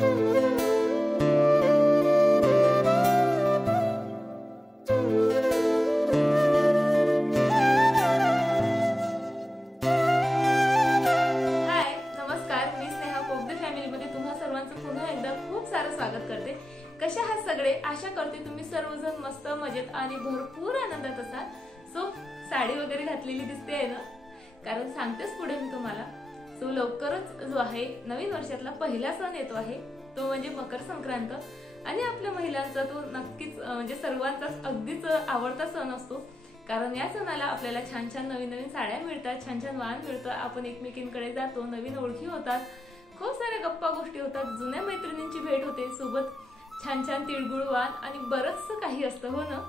स्वागत करते। कशा आहात सगळे? आशा करते तुम्ही सर्वजण मस्त मजेत आणि भरपूर आनंदात असाल। सो साडी वगैरे घातलेली दिसते आहे ना, कारण सांगतेच पुढे मी तुम्हाला। सो लवकरच जो आहे नवीन वर्षातला पहिला सण येतो आहे, तो म्हणजे मकर संक्रांत। आणि आपल्या महिलांचा तो नक्कीच म्हणजे सर्वांचाच अगदीच आवडता सण असतो, कारण या सणाला आपल्याला छान छान नवीन नवीन साड्या मिळतात, छान छान वाण मिळतं, आपण एकमेकींकडे जातो, नवीन ओळखी होतात, खूप साऱ्या गप्पा गोष्टी होतात, जुन्या मैत्रिणींची भेट होते, सोबत छान छान तिळगुळ वाण आणि बरंच काही असतं, हो ना।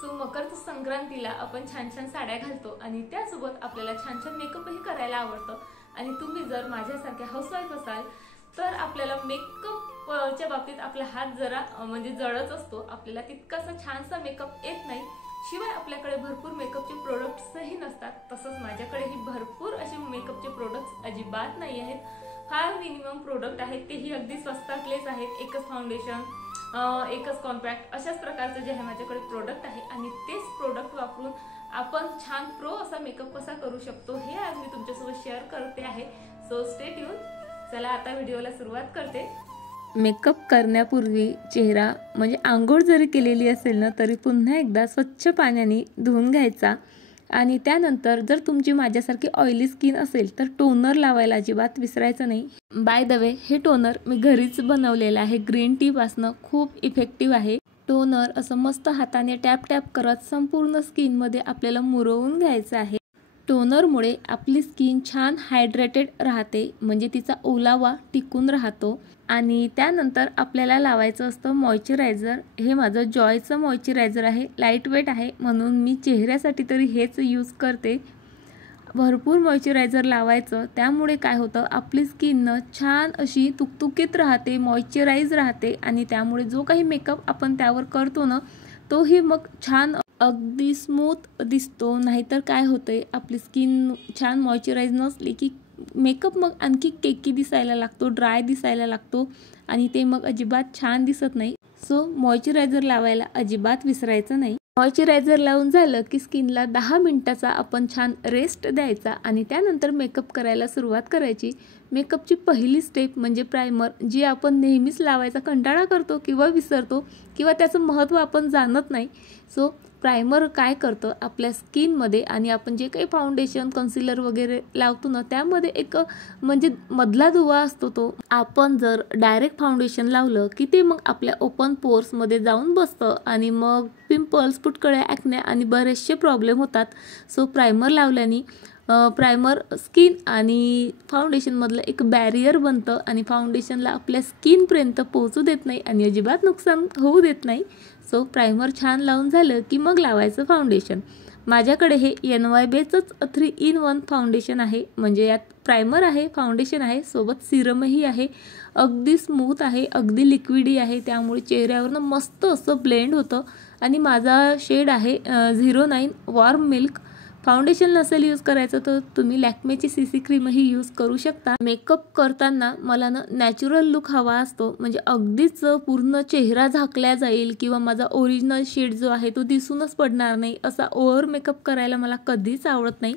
सो मकर संक्रांतीला आपण छान छान साड्या घालतो आणि त्यासोबत आपल्याला छान छान मेकअपही करायला आवडतं। आणि तुम्ही जर माझ्यासारख्या हाऊसवाईफ असाल तर आपल्याला मेकअपच्या बाबतीत आपला हात जरा म्हणजे जडच असतो, आपल्याला तितकासा छानसा मेकअप येत नाही, शिवाय आपल्याकडे भरपूर मेकअपचे प्रोडक्ट्सही नसतात। तसंच माझ्याकडेही भरपूर असे मेकअपचे प्रोडक्ट्स अजिबात नाही आहेत, फार मिनिमम प्रोडक्ट आहेत, तेही अगदी स्वस्तातलेच आहेत, एकच फाउंडेशन, एकच कॉम्पॅक्ट, अशाच प्रकारचे जे आहे माझ्याकडे प्रोडक्ट आहे। आणि तेच प्रोडक्ट वापरून आपण छान प्रो असा मेकअप कसा करू शकतो हे आज मी तुमच्यासोबत शेअर करते आहे। So stay tune. चला आता व्हिडिओला सुरुवात करते। मेकअप करण्यापूर्वी चेहरा म्हणजे आंघोळ जरी केलेली असेल ना तरी पुन्हा एकदा स्वच्छ पाण्याने धुवून घ्यायचा। आणि त्यानंतर जर तुमची माझ्यासारखी ऑइली स्किन असेल तर टोनर लावायला अजिबात विसरायचं नाही। बाय द वे हे टोनर मी घरीच बनवलेलं आहे, ग्रीन टी पासनं खूप इफेक्टिव्ह आहे। टोनर असं मस्त हाताने टॅप टॅप करत संपूर्ण स्किन मध्ये आपल्याला मुरवून घ्यायचं आहे। टोनरमुळे आपली स्किन छान हायड्रेटेड राहते, म्हणजे तिचा ओलावा टिकून राहतो। आणि त्यानंतर आपल्याला लावायचं असतं मॉइश्चरायझर। हे माझं जॉयचं मॉइश्चरायझर आहे, लाईट वेट आहे, म्हणून मी चेहऱ्यासाठी तरी हेच यूज करते। भरपूर मॉइश्चरायझर लावायचं, त्यामुळे काय होतं आपली स्किन छान अशी तुकतुकीत राहते, मॉइश्चराइज राहते आणि त्यामुळे जो काही मेकअप आपण त्यावर करतो ना तोही मग छान अगदी स्मूथ दिसतो। नाहीतर काय होतंय आपली स्किन छान मॉइश्चराइज नसली की मेकअप मग आणखी केकी दिसायला लागतो, ड्राय दिसायला लागतो आणि ते मग अजिबात छान दिसत नाही। सो मॉइश्चरायझर लावायला अजिबात विसरायचं नाही। मॉइश्चरायझर लावून झालं की स्किनला 10 मिनिटाचा आपण छान रेस्ट द्यायचा आणि त्यानंतर मेकअप करायला सुरुवात करायची। मेकअपची पहिली स्टेप म्हणजे प्रायमर, जी आपण नेहमीच लावायचा कंटाळा करतो किंवा विसरतो किंवा त्याचं महत्त्व आपण जाणत नाही। सो प्रायमर काय करतं आपल्या स्किनमध्ये, आणि आपण जे काही फाउंडेशन कन्सिलर वगैरे लावतो ना त्यामध्ये एक म्हणजे मधला दुवा असतो, तो आपण जर डायरेक्ट फाउंडेशन लावलं की ते मग आपल्या ओपन पोर्समध्ये जाऊन बसतं आणि मग पिंपल्स, फुटकळ्या, ॲक्ने आणि बरेचसे प्रॉब्लेम होतात। सो प्रायमर लावल्याने प्रायमर स्किन आणि फाउंडेशनमधलं एक बॅरियर बनतं आणि फाउंडेशनला आपल्या स्किनपर्यंत पोहोचू देत नाही आणि अजिबात नुकसान होऊ देत नाही। सो प्रायमर छान लावून झालं की मग लावायचं फाउंडेशन। माझ्याकडे हे NYBेचंच 3 in 1 फाउंडेशन आहे, म्हणजे यात प्रायमर आहे, फाउंडेशन आहे, सोबत सिरमही आहे, अगदी स्मूथ आहे, अगदी लिक्विडी आहे, त्यामुळे चेहऱ्यावरनं मस्त असं ब्लेंड होतं। आणि माझा शेड आहे 09 वॉर्म मिल्क। फाउंडेशन नसेल यूज करायचं तर तुम्ही लॅक्मेची CC क्रीमही यूज करू शकता। मेकअप करताना मला ना नॅचरल लुक हवा असतो, म्हणजे अगदीच पूर्ण चेहरा झाकला जाईल किंवा माझा ओरिजिनल शेड जो आहे तो दिसूनच पडणार नाही असा ओव्हर मेकअप करायला मला कधीच आवडत नाही।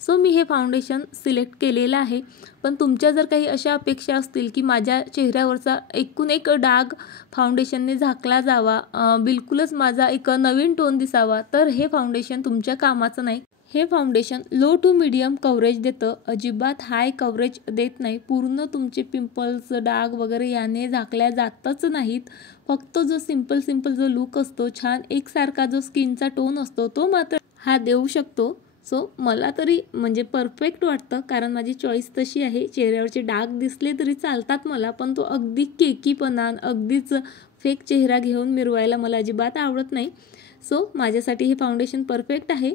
सो मी हे फाउंडेशन सिलेक्ट केलेलं आहे। पण तुमच्या जर काही अशा अपेक्षा असतील की माझ्या चेहऱ्यावरचा एकूण एक डाग फाउंडेशनने झाकला जावा, बिलकुलच माझा एक नवीन टोन दिसावा, तर हे फाउंडेशन तुमच्या कामाचं नाही। हे foundation low to medium coverage देतं, अजिबात हाय कव्हरेज देत नाही। पूर्ण तुमचे पिंपल्स, डाग वगैरे याने झाकल्या जातच नाहीत। फक्त जो सिंपल जो लुक असतो, छान एकसारखा जो स्किनचा टोन असतो तो मात्र हा देऊ शकतो। सो मला तरी म्हणजे परफेक्ट वाटतं, कारण माझी चॉईस तशी आहे। चेहऱ्यावरचे डाग दिसले तरी चालतात मला, पण तो अगदी केकीपणा, अगदीच फेक चेहरा घेऊन मिरवायला मला अजिबात आवडत नाही। सो माझ्यासाठी हे फाउंडेशन परफेक्ट आहे।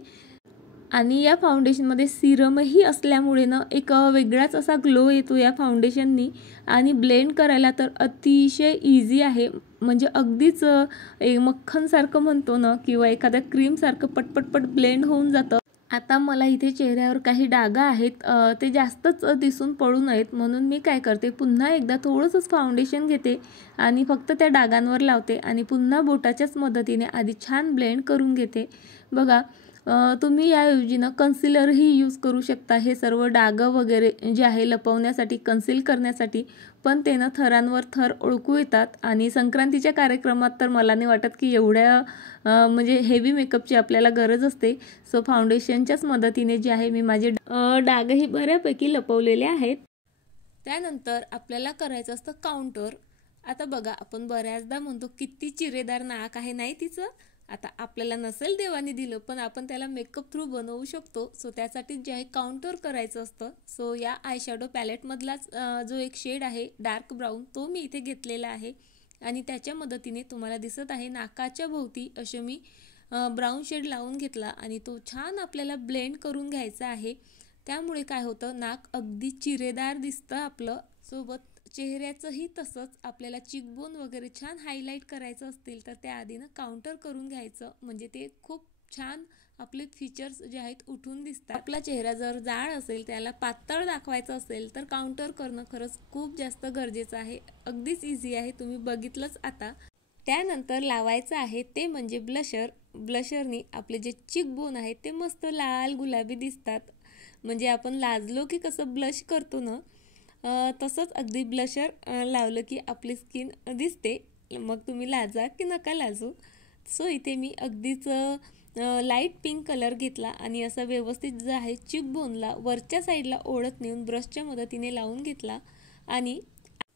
आणि या फाउंडेशनमध्ये सिरमही असल्यामुळे ना एक वेगळाच असा ग्लो येतो या फाउंडेशननी, आणि ब्लेंड करायला तर अतिशय इझी आहे, म्हणजे अगदीच मक्खनसारखं म्हणतो ना किंवा एखाद्या क्रीमसारखं पटपटपट ब्लेंड होऊन जातं। आता मला इथे चेहऱ्यावर काही डाग आहेत, ते जास्तच दिसून पडू नयेत म्हणून मी काय करते, पुन्हा एकदा थोडंसंच फाउंडेशन घेते आणि फक्त त्या डागांवर लावते आणि पुन्हा बोटाच्याच मदतीने आधी छान ब्लेंड करून घेते. बघा, तुम्ही याऐवजीनं कन्सिलरही यूज करू शकता हे सर्व डाग वगैरे जे आहे लपवण्यासाठी, कन्सील करण्यासाठी. पण ते ना थरांवर थर ओळखू येतात आणि संक्रांतीच्या कार्यक्रमात तर मला नाही वाटत की एवढ्या म्हणजे हेवी मेकअपची आपल्याला गरज असते. सो फाउंडेशनच्याच मदतीने जे आहे मी माझे डागही बऱ्यापैकी लपवलेले आहेत. त्यानंतर आपल्याला करायचं असतं काउंटर. आता बघा, आपण बऱ्याचदा म्हणतो किती चिरेदार नाक आहे नाही तिचं. आता आपल्याला नसेल देवाने दिलं पण आपण त्याला मेकअप थ्रू बनवू शकतो. सो त्यासाठी जे आहे काउंटर करायचं असतं. सो या आय शॅडो पॅलेटमधलाच जो एक शेड आहे डार्क ब्राऊन तो मी इथे घेतलेला आहे आणि त्याच्या मदतीने तुम्हाला दिसत आहे नाकाच्या भोवती असे मी ब्राऊन शेड लावून घेतला आणि तो छान आपल्याला ब्लेंड करून घ्यायचा आहे. त्यामुळे काय होतं, नाक अगदी चिरेदार दिसतं आपलं. सोबत चेहऱ्याचंही तसंच. आपल्याला चिकबोन वगैरे छान हायलाईट करायचं असतील तर त्या आधीनं काउंटर करून घ्यायचं, म्हणजे ते खूप छान आपले फीचर्स जे आहेत उठून दिसतात. आपला चेहरा जर जाड असेल, त्याला पातळ दाखवायचं असेल तर काउंटर करणं खरंच खूप जास्त गरजेचं आहे. अगदीच इझी आहे, तुम्ही बघितलंच आता. त्यानंतर लावायचं आहे ते म्हणजे ब्लशर. ब्लशरनी आपले जे चिकबोन आहेत ते मस्त लाल गुलाबी दिसतात. म्हणजे आपण लाजलो की कसं ब्लश करतो ना, तसंच अगदी ब्लशर लावलं की आपली स्किन दिसते. मग तुम्ही लाजा की नका लाजू. सो इथे मी अगदीच लाईट पिंक कलर घेतला आणि असं व्यवस्थित जे आहे चिकबोनला वरच्या साईडला ओढत नेऊन ब्रशच्या मदतीने लावून घेतला. आणि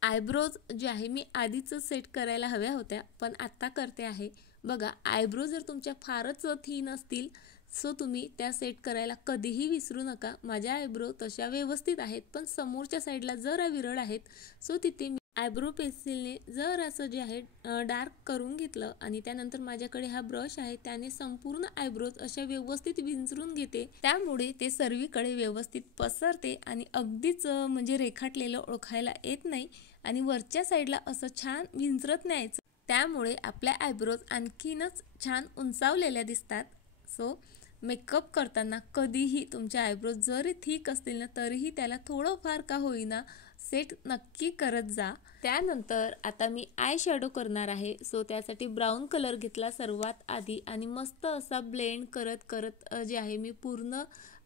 आयब्रोज जे आहे मी आधीच सेट करायला हव्या होत्या पण आत्ता करते आहे. बघा, आयब्रो जर तुमच्या फारच थिन असतील सो तुम्ही त्या सेट करायला कधीही विसरू नका. माझ्या आयब्रो तशा व्यवस्थित आहेत पण समोरच्या साईडला जरा विरळ आहेत. सो तिथे मी आयब्रो पेन्सिलने जर असं जे आहे डार्क करून घेतलं आणि त्यानंतर माझ्याकडे हा ब्रश आहे त्याने संपूर्ण आयब्रोज अशा व्यवस्थित विंचरून घेते. त्यामुळे ते सर्वीकडे व्यवस्थित पसरते आणि अगदीच म्हणजे रेखाटलेलं ओळखायला येत नाही आणि वरच्या साईडला असं छान विंचरत न्यायचं. त्यामुळे आपल्या आयब्रोज आणखीनच छान उंचावलेल्या दिसतात. सो मेकअप करताना कधीही तुमच्या आयब्रोज जरी थिक असतील ना तरीही त्याला थोडंफार का होईना सेट नक्की करत जा. त्यानंतर आता मी आय शॅडो करणार आहे. सो त्यासाठी ब्राऊन कलर घेतला सर्वात आधी आणि मस्त असा ब्लेंड करत करत जे आहे मी पूर्ण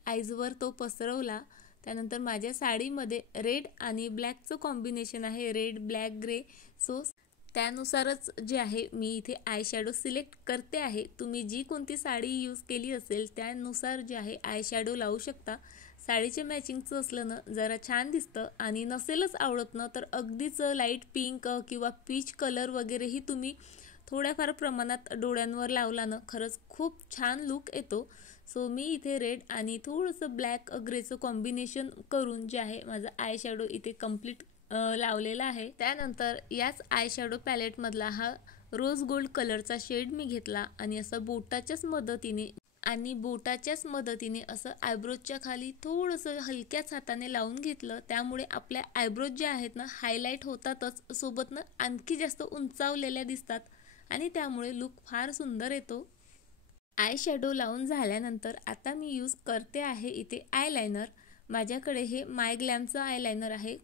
आईजवर तो पसरवला. त्यानंतर माझ्या साडीमध्ये रेड आणि ब्लॅकचं कॉम्बिनेशन आहे, रेड ब्लॅक ग्रे. सो त्यानुसारच जे आहे मी इथे आय शॅडो सिलेक्ट करते आहे. तुम्ही जी कोणती साडी यूज केली असेल त्यानुसार जे आहे आय शॅडो लावू शकता. साडीचे मॅचिंगचं असलं ना जरा छान दिसतं आणि नसेलच आवडत ना तर अगदीच लाईट पिंक किंवा पीच कलर वगैरेही तुम्ही थोड्याफार प्रमाणात डोळ्यांवर लावला ना खरंच खूप छान लुक येतो. सो मी इथे रेड आणि थोडंसं ब्लॅक ग्रेचं कॉम्बिनेशन करून जे आहे माझा आय शॅडो इथे कम्प्लीट लावलेला आहे. त्यानंतर याच आय शॅडो पॅलेटमधला हा रोज गोल्ड कलरचा शेड मी घेतला आणि असं बोटाच्याच मदतीने असं आयब्रोजच्या खाली थोडंसं हलक्याच हाताने लावून घेतलं. त्यामुळे आपल्या आयब्रोज जे आहेत ना हायलाईट होतातच, सोबत ना आणखी जास्त उंचावलेल्या दिसतात आणि त्यामुळे लुक फार सुंदर येतो. आय शॅडो लावून झाल्यानंतर आता मी यूज करते आहे इथे आयलायनर. माझ्याकडे हे माय ग्लॅमचं आयलायनर आहे.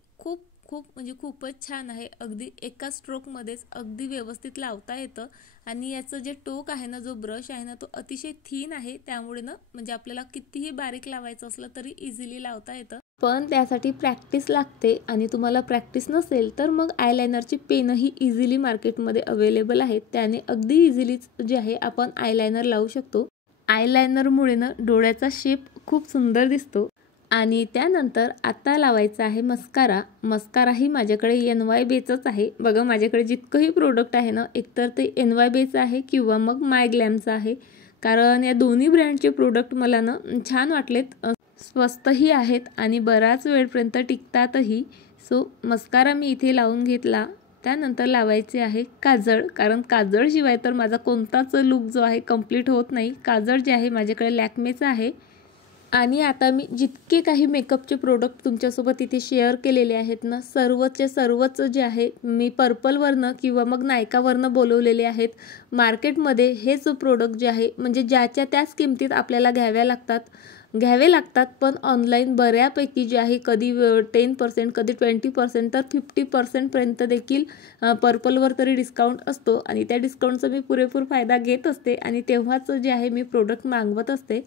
म्हणजे खूपच छान आहे. अगदी एका स्ट्रोकमध्येच अगदी व्यवस्थित लावता येतं आणि याचं जे टोक आहे ना, जो ब्रश आहे ना तो अतिशय थिन आहे. त्यामुळे ना म्हणजे आपल्याला कितीही बारीक लावायचं असलं तरी इझिली लावता येतं. पण त्यासाठी प्रॅक्टिस लागते आणि तुम्हाला प्रॅक्टिस नसेल तर मग आयलायनरची पेनही इझिली मार्केटमध्ये अवेलेबल आहेत. त्याने अगदी इझिलीच जे आहे आपण आयलायनर लावू शकतो. आयलायनरमुळे ना डोळ्याचा शेप खूप सुंदर दिसतो. आणि त्यानंतर आता लावायचं आहे मस्कारा. मस्काराही माझ्याकडे NYBेचंच आहे. बघा, माझ्याकडे जितकंही प्रोडक्ट आहे ना एकतर ते NYBेचं आहे किंवा मग माय ग्लॅमचं आहे. कारण या दोन्ही ब्रँडचे प्रोडक्ट मला ना छान वाटलेत. स्वस्तही आहेत आणि बराच वेळपर्यंत टिकतातही. सो मस्कारा मी इथे लावून घेतला. त्यानंतर लावायचे आहे काजळ, कारण काजळशिवाय तर माझा कोणताच लुक जो आहे कंप्लीट होत नाही. काजळ जे आहे माझ्याकडे लॅक्मेचं आहे. आणि आता मी जितके काही मेकअपचे प्रोडक्ट तुमच्यासोबत इथे शेअर केलेले आहेत ना सर्वचे सर्वच जे आहे मी पर्पलवरनं किंवा मग नायकावरनं बोलवलेले आहेत. मार्केटमध्ये हेच प्रोडक्ट जे आहे म्हणजे ज्याच्या त्याच किमतीत आपल्याला घ्याव्या लागतात. घ्यावे लागतात, पण ऑनलाईन बऱ्यापैकी जे आहे कधी 10%, कधी 20%, तर 50% देखील पर्पलवर तरी डिस्काउंट असतो आणि त्या डिस्काउंटचा मी पुरेपूर फायदा घेत असते आणि तेव्हाच जे आहे मी प्रोडक्ट मागवत असते.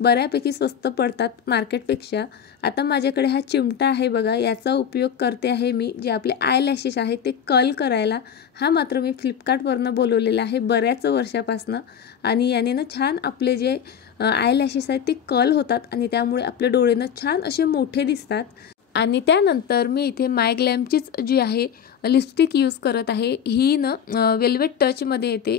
बऱ्यापैकी स्वस्त पडतात मार्केटपेक्षा. आता माझ्याकडे हा चिमटा आहे बघा, याचा उपयोग करते आहे मी जे आपले आय लॅशेस आहे ते कर्ल करायला. हा मात्र मी फ्लिपकार्टवरनं बोलवलेला आहे बऱ्याच वर्षापासनं आणि याने ना छान आपले जे आय लॅशेस आहेत ते कर्ल होतात आणि त्यामुळे आपले डोळे ना छान असे मोठे दिसतात. आणि त्यानंतर मी इथे मायग्लॅमचीच जी आहे लिपस्टिक यूज करत आहे. ही ना वेल्वेट टचमध्ये येते.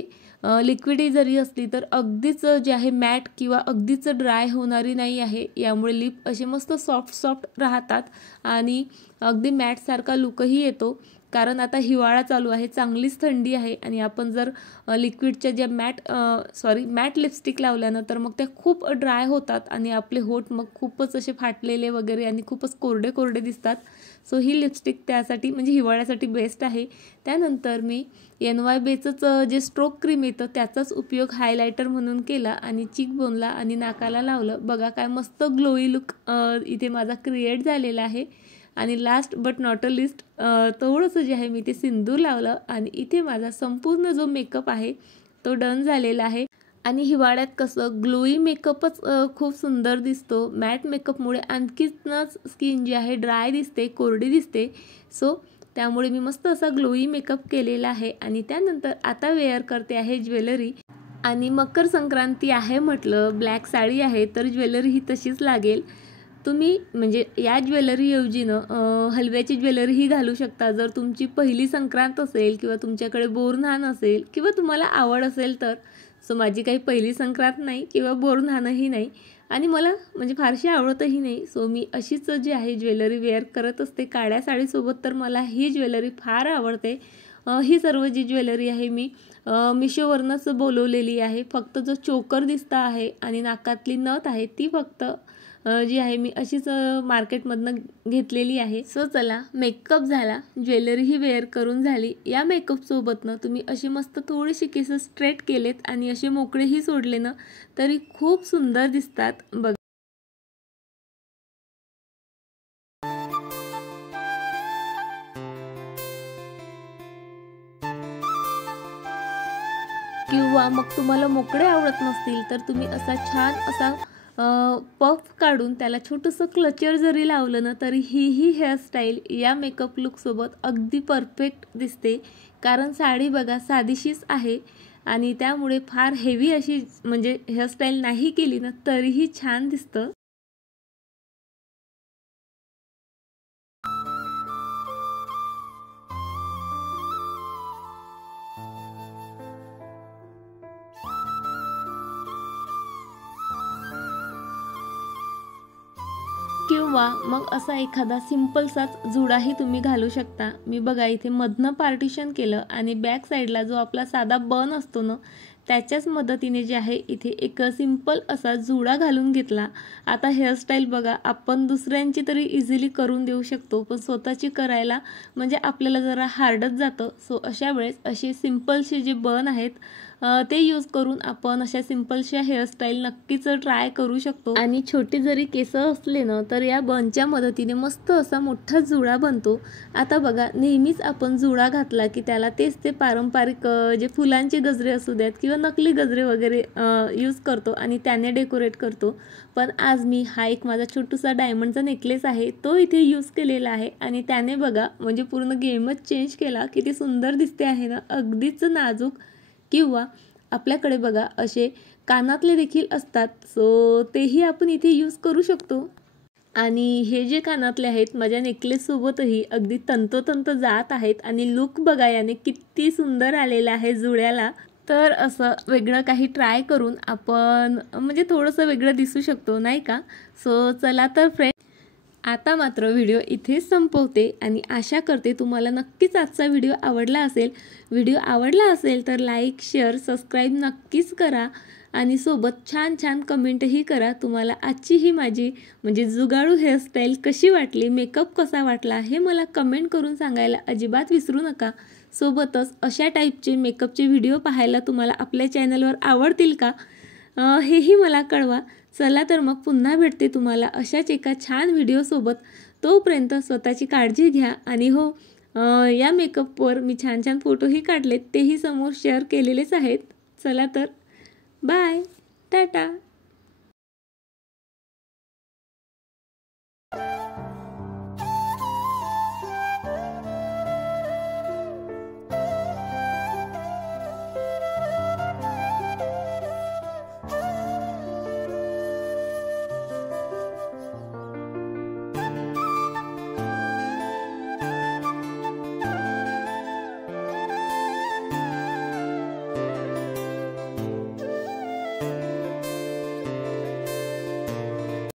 लिक्विडी जरी असली तर अगदीच जे आहे मॅट किंवा अगदीच ड्राय होणारी नाही आहे. यामुळे लिप असे मस्त सॉफ्ट राहतात आणि अगदी मॅटसारखा लुकही येतो. कारण आता हिवाळा चालू आहे, चांगलीच थंडी आहे आणि आपण जर लिक्विडच्या ज्या मॅट लिपस्टिक लावल्यानं तर मग त्या खूप ड्राय होतात आणि आपले होठ मग खूपच असे फाटलेले वगैरे आणि खूपच कोरडे कोरडे दिसतात. सो ही लिपस्टिक त्यासाठी म्हणजे हिवाळ्यासाठी बेस्ट आहे. त्यानंतर मी NYBचंच जे स्ट्रोक क्रीम येतं त्याचाच उपयोग हायलायटर म्हणून केला आणि चीकबोनला आणि नाकाला लावलं. बघा काय मस्त ग्लोई लुक इथे माझा क्रिएट झालेला आहे. आणि last but not a list थोडंसं जे आहे मी ते सिंदूर लावलं आणि इथे माझा संपूर्ण जो मेकअप आहे तो डन झालेला आहे. आणि हिवाळ्यात कसं ग्लोई मेकअपच खूप सुंदर दिसतो. मॅट मेकअपमुळे आणखीनच स्किन जी आहे ड्राय दिसते, कोरडी दिसते. सो त्यामुळे मी मस्त असा ग्लोई मेकअप केलेला आहे. आणि त्यानंतर आता वेअर करते आहे ज्वेलरी. आणि मकर संक्रांती आहे म्हटलं, ब्लॅक साडी आहे तर ज्वेलरी ही तशीच लागेल. तुम्ही म्हणजे या ज्वेलरीऐवजीनं हलव्याची ज्वेलरीही घालू शकता जर तुमची पहिली संक्रांत असेल किंवा तुमच्याकडे बोरन्हाण असेल किंवा तुम्हाला आवड असेल तर. सो माझी काही पहिली संक्रांत नाही किंवा बोरन्हाणही नाही आणि मला म्हणजे फारशी आवडतही नाही. सो मी अशीच जी आहे ज्वेलरी वेअर करत असते काळ्या साडीसोबत. तर मला ही ज्वेलरी फार आवडते. ही सर्व जी ज्वेलरी आहे मी मिशोवरनंच बोलवलेली आहे. फक्त जो चोकर दिसता आहे आणि नाकातली नथ आहे ती फक्त जी आहे मी अशीच मार्केटमधनं घेतलेली आहे. सो चला, मेकअप झाला, ज्वेलरीही वेअर करून झाली. या मेकअपसोबतनं तुम्ही अशी मस्त थोडीशी केस स्ट्रेट केलेत आणि असे मोकळेही सोडले ना तरी खूप सुंदर दिसतात. बघ किंवा मग तुम्हाला मोकळे आवडत नसतील तर तुम्ही असा छान असा पफ काढून त्याला छोटंसं क्लचर जरी लावलं ना तरी ही हेअरस्टाईल या मेकअप लुकसोबत अगदी परफेक्ट दिसते. कारण साडी बघा साधीशीच आहे आणि त्यामुळे फार हेवी अशी म्हणजे हेअरस्टाईल नाही केली ना तरीही छान दिसतं. किंवा मग असा एखादा सिंपलसाच जुडाही तुम्ही घालू शकता. मी बघा इथे मधनं पार्टिशन केलं आणि बॅक साईडला जो आपला साधा बन असतो ना त्याच्याच मदतीने जे आहे इथे एक सिंपल असा जुडा घालून घेतला. आता हेअरस्टाईल बघा आपण दुसऱ्यांची तरी इझिली करून देऊ शकतो पण स्वतःची करायला म्हणजे आपल्याला जरा हार्डच जातं. सो अशा वेळेस असे सिंपलसे जे बन आहेत ते यूज करून आपण अशा सिंपलशा हेअरस्टाईल नक्कीच ट्राय करू शकतो. आणि छोटे जरी केस असले ना तर या बनच्या मदतीने मस्त असा मोठा जुडा बनतो. आता बघा नेहमीच आपण जुडा घातला की त्याला तेच ते पारंपरिक जे फुलांचे गजरे असू द्यात किंवा नकली गजरे वगैरे यूज करतो आणि त्याने डेकोरेट करतो. पण आज मी हा एक माझा छोटूसा डायमंडचा नेकलेस आहे तो इथे यूज केलेला आहे आणि त्याने बघा म्हणजे पूर्ण गेमच चेंज केला. किती सुंदर दिसते आहे ना, अगदीच नाजूक. किंवा आपल्याकडे बघा असे कानातले देखील असतात सो तेही आपण इथे यूज करू शकतो. आणि हे जे कानातले आहेत माझ्या नेकलेस सोबतही अगदी तंतोतंत जात आहेत आणि लुक बघा याने किती सुंदर आलेला आहे जुड्याला. तर असं वेगळं काही ट्राय करून आपण म्हणजे थोडंसं वेगळं दिसू शकतो नाही का. सो चला तर फ्रेंड, आता मात्र व्हिडिओ इथेच संपवते आणि आशा करते तुम्हाला नक्कीच आजचा व्हिडिओ आवडला असेल. व्हिडिओ आवडला असेल तर लाईक, शेअर, सबस्क्राईब नक्कीच करा आणि सोबत छान छान कमेंटही करा. तुम्हाला आजची ही माझी म्हणजे जुगाडू हेअरस्टाईल कशी वाटली, मेकअप कसा वाटला हे मला कमेंट करून सांगायला अजिबात विसरू नका. सोबतच अशा टाईपचे मेकअपचे व्हिडिओ पाहायला तुम्हाला आपल्या चॅनलवर आवडतील का हेही मला कळवा. चला तर मग पुन्हा भेटते तुम्हाला अशाच एका छान व्हिडिओसोबत. तोपर्यंत स्वतःची काळजी घ्या. आणि हो, या मेकअपवर मी छान छान फोटोही काढलेत, तेही समोर शेअर केलेलेच आहेत. चला तर बाय, टाटा.